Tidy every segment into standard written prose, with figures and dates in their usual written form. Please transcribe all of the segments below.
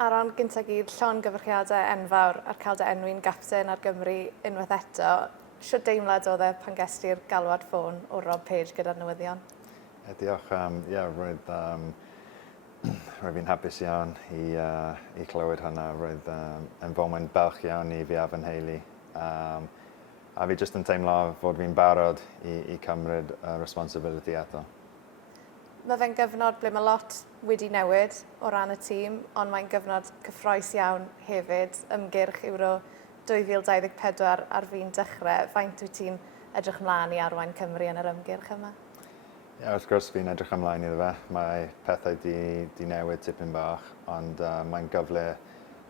Aron, gyntaf gyd, llongyfarchiadau enfawr ar cael dy enwi'n gapten ar Gymru unwaith eto. Sut deimlad oedd e pan ges ti'r galwad ffôn o Rob Page gyda'r newyddion? Diolch. Roedd fi'n hapus iawn i clywed hynna. Roedd yn foment belch iawn i fi a fy nheulu. A fi jyst yn teimlo fod fi'n barod i cymryd y responsibility eto. Mae fe'n gyfnod ble mae lot wedi newid o ran y tîm, ond mae'n gyfnod cyffroes iawn hefyd. Ymgyrch Euro 2024 ar fi'n dechrau. Faint wyt ti'n edrych ymlaen i arwain Cymru yn yr ymgyrch yma? Wrth gwrs fi'n edrych ymlaen iddo fe. Mae pethau di newid tipyn bach, ond mae'n gyfle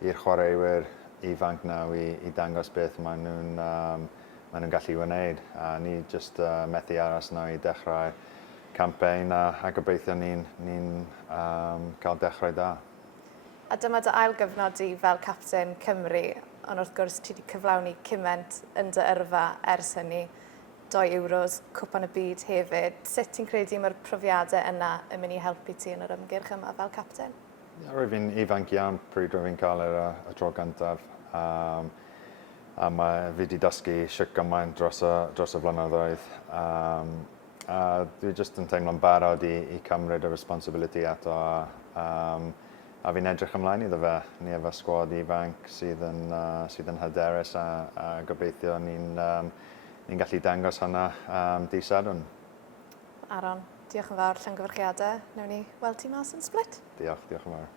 i'r chwaraewyr ifanc nawr i dangos beth maen nhw'n gallu wneud. A ni jyst methu aros nawr i dechrau campaign a gobeithio ni'n cael dechrau da. A dyma dy ail gyfnod i fel capten Cymru, ond wrth gwrs ti wedi cyflawni cyment yn dy yrfa ers hynny. 2 Euros, Cwpan y Byd hefyd. Sut ti'n credu mae'r profiadau yna yn mynd i helpu ti yn yr ymgyrch yma fel capten? Roedd fi'n ifanc iawn pryd roedd fi'n cael y tro gyntaf. A fi wedi dysgu sut gymaint dros y flynyddoedd. A dwi jyst yn teimlo'n barod i cymryd y responsibility eto. A fi'n edrych ymlaen iddo fe. Ni efo sgwad ifanc sydd yn hyderus a gobeithio ni'n gallu dangos hynna dydd Sadwrn. Aron, diolch yn fawr llongyfarchiadau. Newn ni weld ti mas yn Split. Diolch yn fawr.